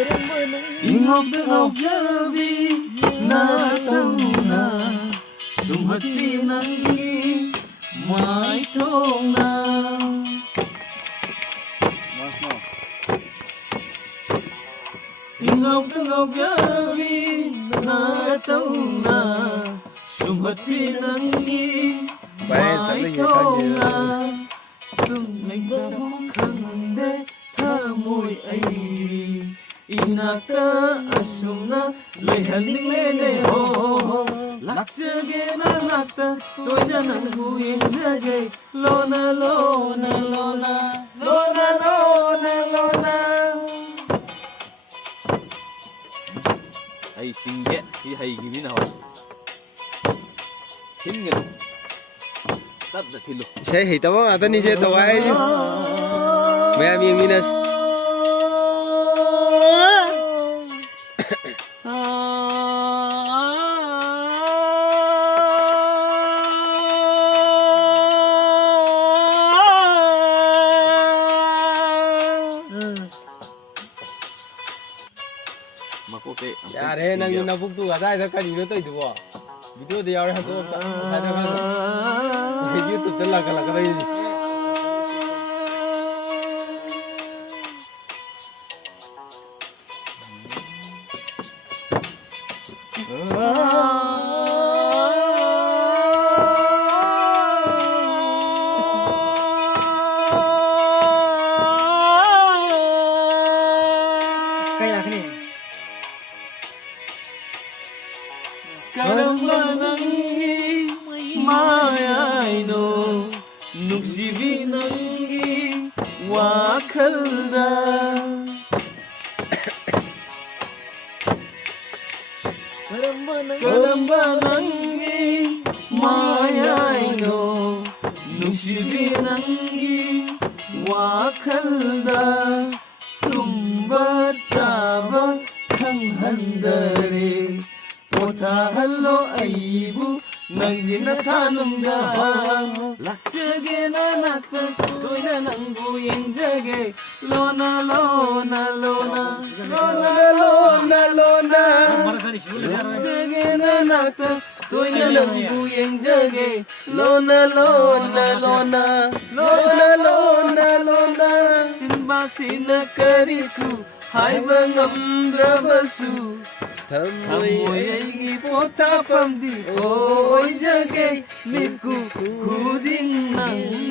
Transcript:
ingokta ngokjabi natawna sumati nangi mai thongna ingokta ngokjabi natawna sumati nangi mai thongna tumaiba khangde thamoi ai inakta asumna lehalningene ho laksage na nakta toina nangu injage lona lona lona lona lona lona ai singge hi hai gimi na wa thimge tat da thilu sai hei tawa atani se tawai mayam yang minus यार है नंग नबुक तू आधा इधर का video तो इधर वो वीडियो दे यार हम तो साइड में वीडियो तो चल लगा लगा रही है Karamba nangi mayaino nuksibi nangi wakalda Karamba nangi mayaino nuksibi nangi wakalda tumba chaba khanghandare Kota hallo aibu nangina thanumga laksage na nakta toina nangu yenjage lona lona lona lona lona lona laksage na nakta toina nangu yenjage lona lona lona lona lona lona chimbasina karisu haiba ngamdrabasu Thamoi aigi pothafamdi oi jage miku khuding nangi